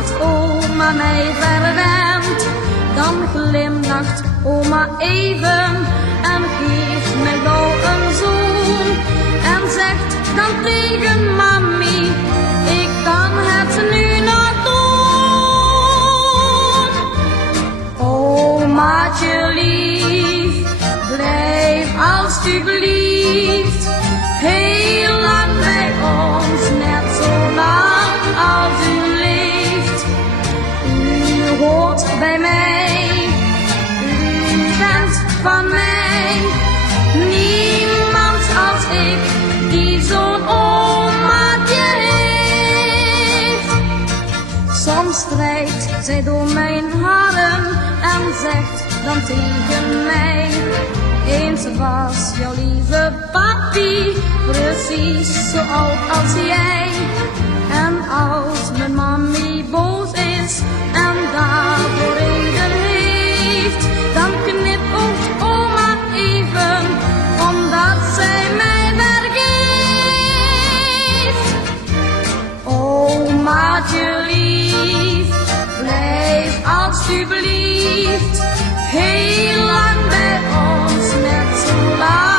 dat oma mij verwent, dan glimlacht oma even en geeft mij gauw een zoen. En zegt dan tegen mami, ik kan het nu nog doen. Omaatje lief, blijf alstublieft heel lang bij ons, net zo lang als u leeft. U hoort bij mij, u bent van mij, niemand als ik die zo'n omaatje heeft. Soms strijkt zij door mijn haren en zegt dan tegen mij, eens was jouw lieve papi precies zo oud als jij. En als mijn mami boos is en daarvoor reden heeft, dan knipoogt oma even, omdat zij mij vergeeft. Omaatje lief, blijf alstublieft heel lang bij ons, net zo lang